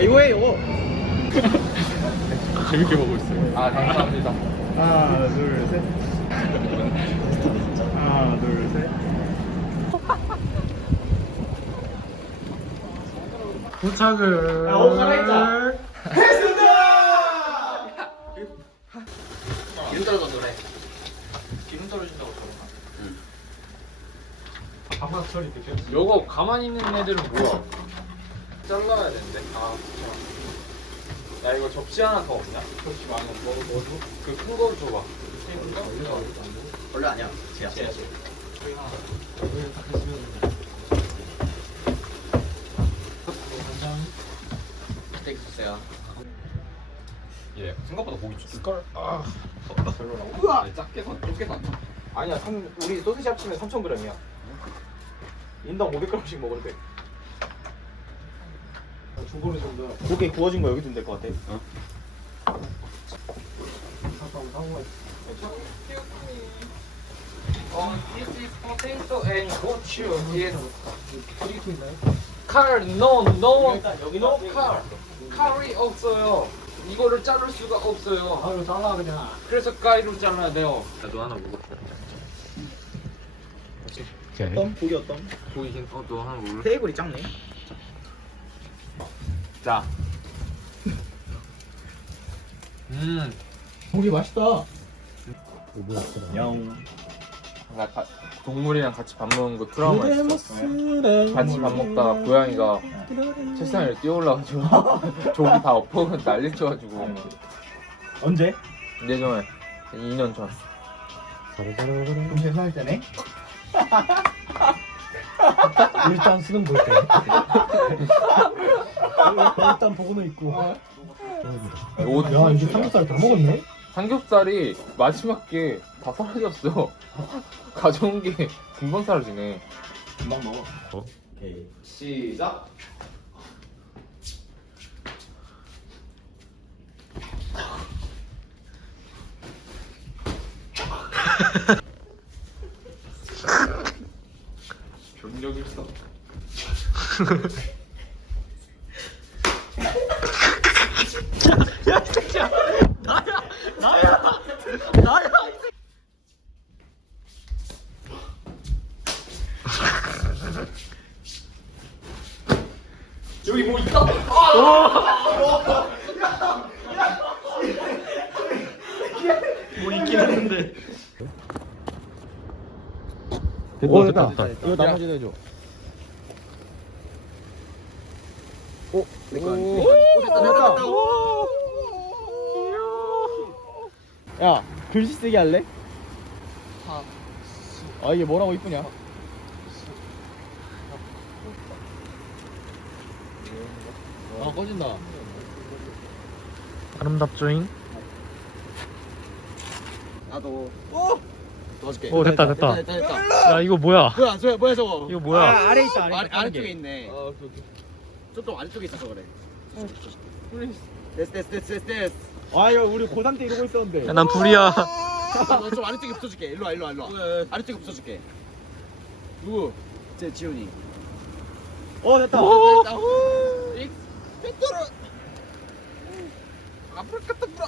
아 이거 해 이거. 재밌게 보고 있어요. 아 감사합니다. 하나 둘 셋. 하나 둘 셋. 도착을. 야, 옷 갈아입자. 기름 떨어져 노래. 기름 떨어진다고 처리 되게. 요거 가만히 있는 애들은 뭐야? 잘라야 되는데. 아 진짜. 야 이거 접시 하나 더 없냐? 접시 많이 뭐 뭐? 그큰 거 줘봐. 원래 아니야. 지야. 스테이크 주세요. 예. 생각보다 고기 숟갈. 아. 별로라고? 우와. 작게 사, 작게 사. 아니야 삼, 우리 소시지 합치면 3,000g이야. 인당 500g씩 먹어도 돼. 두 그릇 정도. 고기 구워진 거 여기 두면 될 것 같아. 어? 잠깐 사고 어, this is potato and gochu. Yes. 칼, no, no, no 칼. 칼이 없어요. 이거를 자를 수가 없어요. 가위로 잘라 그냥. 그래서 가위로 잘라야 돼요. 나도 하나 먹어. 어떤? 고기 어떤? 보이긴, 어, 너 하나 먹을래? 테이블이 작네. 자. 음. 고기 맛있다. 영. 나 가, 동물이랑 같이 밥 먹는 거 트라우마 있어. 같이 밥 먹다가 고양이가 책상 위에 뛰어올라가지고 조기 다 엎어서 난리 쳐가지고 언제? 예전에 2년 전. 그럼 계산할 때네. 일단 수능 볼 때. 일단 보고는 있고. 옷야 이제 삼겹살 다 먹었네. 삼겹살이 마지막 게 다 사라졌어. 가져온 게 금방 사라지네. 금방 먹어. 오케이. 시작. 병력 일성. 여기 뭐 있다. 뭐 있긴 했는데. 오 됐다. 이거 나머지도 해줘. 오, 됐다, 됐다. 야, 글씨 쓰기 할래? 아, 이게 뭐라고 이쁘냐? 아, 꺼진다. 아름답죠잉. 나도. 도와줄게. 오 됐다 됐다. 됐다, 됐다. 야 이거 뭐야? 뭐야, 저 뭐야 저거? 이거 뭐야? 아, 아래 있다, 아래 아래, 있다. 아래쪽에 있네. 어, 오케이, 오케이. 저쪽 아래쪽에 있어서 그래. 됐어, 됐어, 됐어, 됐어, 됐어. 아, 이거 우리 고3 때 이러고 있었는데. 야, 난 불이야. 너좀 아래쪽에 붙여줄게. 일로 와, 일로 와, 일로 와. 아래쪽에 붙여줄게. 누구? 제 지훈이. 어, 됐다. 됐다. 후. 이 뺏도록. 앞으로 갔다 불어.